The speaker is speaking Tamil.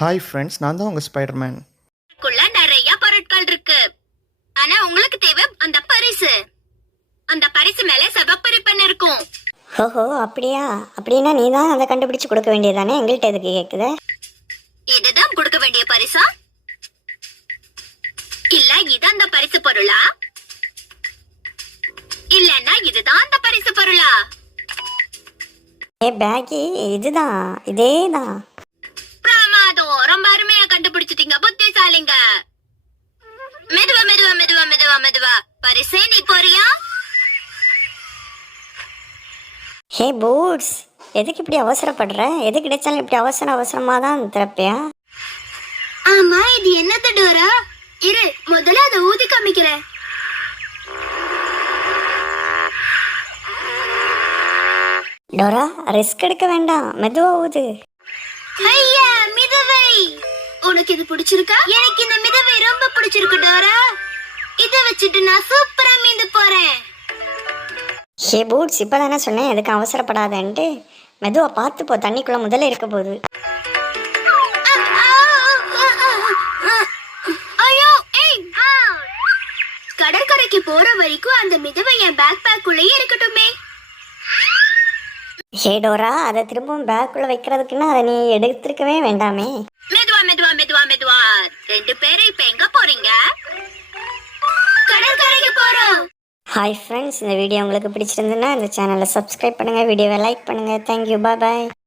ஹாய் ஃப்ரெண்ட்ஸ், நான் தான் உங்கள் ஸ்பைடர்மேன். குள்ள நிறைய பொருட்கள் இருக்கு. ஆனா உங்களுக்கு தேவை அந்த பரிசு. அந்த பரிசு மேல சிவப்பு ரிப்பன் இருக்கும். ஓஹோ, அப்படியா? அப்படின்னா நீ தான் அதை கண்டுபிடிச்சு கொடுக்க வேண்டியதானே, எங்கள்கிட்ட எதுக்கு கேட்குது? இதுதான் கொடுக்க வேண்டிய பரிசா இல்ல இது அந்த பரிசு பொருளா இல்லன்னா இதுதான் அந்த பரிசு பொருளா? ஏ பேக்கி, இதுதான், இதேதான். பிரமாதம், ரொம்ப அருமையா கண்டுபிடிச்சிட்டீங்க, புத்திசாலிங்க. மெதுவா மெதுவா மெதுவா மெதுவா மெதுவா. பரிசே நீ போறியா? ஹே பூட்ஸ், எதுக்கு இப்படி அவசரப்படுற? எது கிடைச்சாலும் இப்படி அவசரமாக தான் திறப்பியா? ஆமா, இது என்னது டோரா? இரு, முதல்ல அதை ஊதி காமிக்கிறேன். டோரா, ரிஸ்க் எடுக்க வேண்டாம், மெதுவா ஊது. ஐயா, மிதவை. உனக்கு இது பிடிச்சிருக்கா? எனக்கு இந்த மிதவை ரொம்ப பிடிச்சிருக்கு டோரா. இத வச்சுட்டு நான் சூப்பரா மீந்து போறேன். ஹே பூட்ஸ், இப்போ தானே சொன்னேன் எதுக்கு அவசரப்படாதன்ட்டு. மெதுவா பார்த்து போ, தண்ணிக்குள்ள முதல்ல இருக்க போகுது. ஐயோ, ஏய். கடற்கரைக்கு போற வரைக்கும் அந்த மிதவை என் பேக் பேக்குள்ளேயே இருக்கட்டுமே. ஹே டோரா, அதை திரும்பவும் பேக்குள்ள வைக்கிறதுக்குன்னா அதை நீ எடுத்திருக்கவே வேண்டாமே. மெதுவா மெதுவா மெதுவா மெதுவா. ரெண்டு பேரும் இப்ப எங்க போறீங்க? கடற்கரைக்கு போறோம். ஹாய் ஃப்ரெண்ட்ஸ், இந்த வீடியோ உங்களுக்கு பிடிச்சிருந்துன்னா இந்த சேனலை சப்ஸ்கிரைப் பண்ணுங்கள், வீடியோவை லைக் பண்ணுங்கள். தேங்க்யூ, பாய் பாய்.